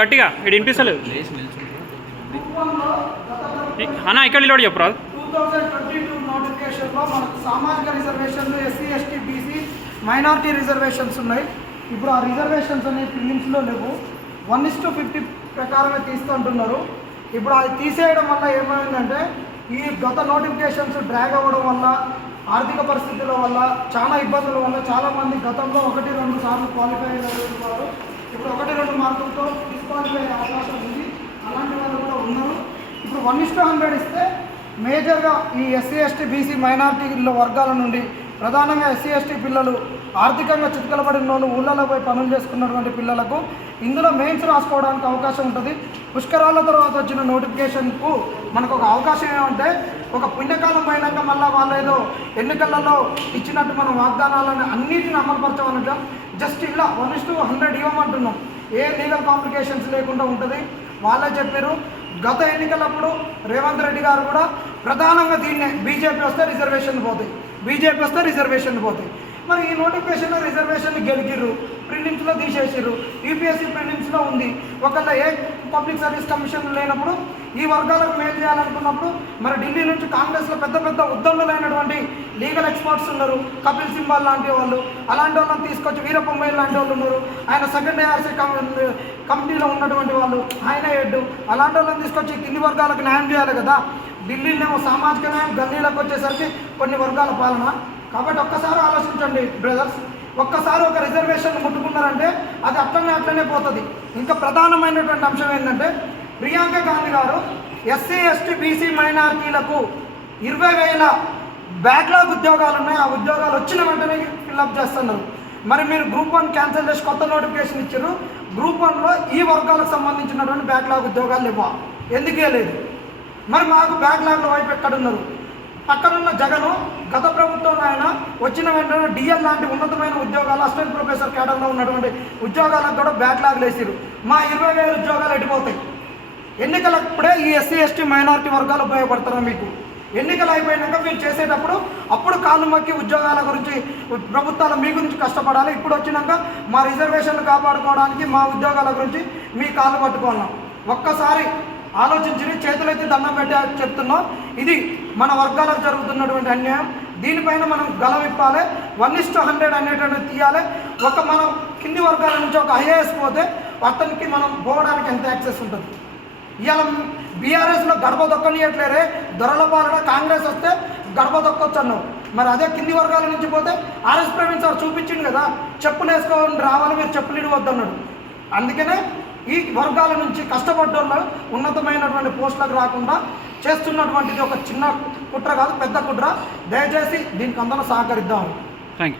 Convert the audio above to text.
గట్టిగా ఇక్కడ వినిపిస్తలేదు. అన్న ఇక్కడ నిలబడి చెప్పు రాదు. టూ ట్వంటీ టూ నోటిఫికేషన్లో మనకు సామాజిక రిజర్వేషన్లు SC ST BC minority reservations ఉన్నాయి. ఇప్పుడు ఆ రిజర్వేషన్స్ అనేవి ప్రిలిమ్స్లో లేవు. వన్ ఇస్ టు ఫిఫ్టీ ప్రకారమే తీస్తుంటున్నారు. ఇప్పుడు అది తీసేయడం వల్ల ఏమైందంటే ఈ గత నోటిఫికేషన్స్ డ్రాగ్ అవ్వడం వల్ల ఆర్థిక పరిస్థితుల వల్ల చాలా ఇబ్బందుల వల్ల చాలామంది గతంలో ఒకటి రెండు సార్లు క్వాలిఫై అయినటువంటి ఇప్పుడు ఒకటి రెండు మార్కులతో డిస్క్వాలిఫై అవకాశం ఉంది. అలాంటి వాళ్ళు కూడా ఉన్నారు. ఇప్పుడు వన్ ఇస్టు హండ్రెడ్ ఇస్తే మేజర్గా ఈ ఎస్సీ ఎస్టీ బీసీ మైనారిటీల వర్గాల నుండి ప్రధానంగా ఎస్సీ ఎస్టీ పిల్లలు ఆర్థికంగా చితకలబడిన వాళ్ళు ఊళ్ళలో పోయి పనులు చేసుకున్నటువంటి పిల్లలకు ఇందులో మెయిన్స్ రాసుకోవడానికి అవకాశం ఉంటుంది. పుష్కరాల తర్వాత వచ్చిన నోటిఫికేషన్కు మనకు ఒక అవకాశం ఏమంటే ఒక పుణ్యకాలం పోయినాక మళ్ళీ వాళ్ళు ఏదో ఎన్నికలలో ఇచ్చినట్టు మనం వాగ్దానాలను అన్నిటిని అమలుపరచమన్నట్టు. జస్ట్ ఇలా వన్ ఇస్ టు హండ్రెడ్ ఇవ్వమంటున్నాం. ఏ లీగల్ కాంప్లికేషన్స్ లేకుండా ఉంటుంది. వాళ్ళే చెప్పారు. గత ఎన్నికలప్పుడు రేవంత్ రెడ్డి గారు కూడా ప్రధానంగా దీన్నే బీజేపీ వస్తే రిజర్వేషన్ పోతాయి. బీజేపీ వస్తే రిజర్వేషన్ పోతాయి. మరి ఈ నోటిఫికేషన్లో రిజర్వేషన్ గెలికిర్రు. ప్రిలిమ్స్లో తీసేసారు యూపీఎస్సీ ప్రిలిమ్స్లో ఉంది. ఒకళ్ళ ఏ పబ్లిక్ సర్వీస్ కమిషన్ లేనప్పుడు ఈ వర్గాలకు మేలు చేయాలనుకున్నప్పుడు మరి ఢిల్లీ నుంచి కాంగ్రెస్లో పెద్ద పెద్ద ఉద్దండులైనటువంటి లీగల్ ఎక్స్పర్ట్స్ ఉన్నారు. కపిల్ సింబాల్ లాంటి వాళ్ళు. అలాంటి వాళ్ళని తీసుకొచ్చి వీరప్పమ్మయ్య లాంటి వాళ్ళు ఉన్నారు. ఆయన సెకండ్ ఏఆర్సీ కమిటీలో ఉన్నటువంటి వాళ్ళు. ఆయన హెడ్. అలాంటి వాళ్ళని తీసుకొచ్చి కింది వర్గాలకు న్యాయం చేయాలి కదా. ఢిల్లీలో సామాజిక న్యాయం గల్లీలకు వచ్చేసరికి కొన్ని వర్గాల పాలన. కాబట్టి ఒక్కసారి ఆలోచించండి బ్రదర్స్. ఒక్కసారి ఒక రిజర్వేషన్ ముట్టుకున్నారంటే అది అట్లనే అట్లనే పోతుంది. ఇంకా ప్రధానమైనటువంటి అంశం ఏంటంటే ప్రియాంక గాంధీ గారు ఎస్సీ ఎస్టీ బీసీ మైనారిటీలకు ఇరవై వేల బ్యాక్లాగ్ ఉద్యోగాలు ఉన్నాయి. ఆ ఉద్యోగాలు వచ్చిన వెంటనే ఫిల్అప్ చేస్తున్నారు. మరి మీరు గ్రూప్ వన్ క్యాన్సిల్ చేసి కొత్త నోటిఫికేషన్ ఇచ్చారు గ్రూప్ వన్లో ఈ వర్గాలకు సంబంధించినటువంటి బ్యాక్లాగ్ ఉద్యోగాలు ఇవ్వ ఎందుకే లేదు. మరి మాకు బ్యాక్లాగ్ల వైపు ఎక్కడున్నారు? పక్కనున్న జగను గత ప్రభుత్వం ఆయన వచ్చిన వెంటనే డిఎల్ లాంటి ఉన్నతమైన ఉద్యోగాలు అసిస్టెంట్ ప్రొఫెసర్ కేటర్లో ఉన్నటువంటి ఉద్యోగాలకు కూడా బ్యాక్లాగ్ లేసిరు మా ఇరవై వేల ఉద్యోగాలు ఎడిపోతాయి ఎన్నికలప్పుడే ఈ ఎస్సీ ఎస్టీ మైనారిటీ వర్గాలు ఉపయోగపడతారు మీకు? ఎన్నికలు అయిపోయినాక మీరు చేసేటప్పుడు అప్పుడు కాళ్ళు మొక్కి ఉద్యోగాల గురించి ప్రభుత్వాలు మీ గురించి కష్టపడాలి. ఇప్పుడు వచ్చినాక మా రిజర్వేషన్లు కాపాడుకోవడానికి మా ఉద్యోగాల గురించి మీ కాళ్ళు పట్టుకున్నాం ఒక్కసారి ఆలోచించి చేతులైతే దండం పెట్టే చెప్తున్నాం. ఇది మన వర్గాలకు జరుగుతున్నటువంటి అన్యాయం. దీనిపైన మనం గలవిప్పాలి. వన్ ఇస్ టు హండ్రెడ్ అనేటువంటి తీయాలి. ఒక మనం కింది వర్గాల నుంచి ఒక ఐఏఎస్ పోతే అతనికి మనం పోవడానికి ఎంత యాక్సెస్ ఉంటుంది? ఇవాళ బీఆర్ఎస్లో గడప దొక్కనియట్లేరే. దొరల పాలన కాంగ్రెస్ వస్తే గడప దొక్కొచ్చు అన్నావు మరి అదే కింది వర్గాల నుంచి పోతే ఆర్ఎస్ ప్రవీణ్ సార్ చూపించింది కదా. చెప్పులు వేసుకోవాలని రావాలి మీరు చెప్పులు ఇవ్వద్దన్నాడు అందుకనే ఈ వర్గాల నుంచి కష్టపడ్డోళ్ళు ఉన్నతమైనటువంటి పోస్టులకు రాకుండా చేస్తున్నటువంటిది ఒక చిన్న కుట్ర కాదు పెద్ద కుట్ర. దయచేసి దీనికి అందరం సహకరిద్దాం. Thank you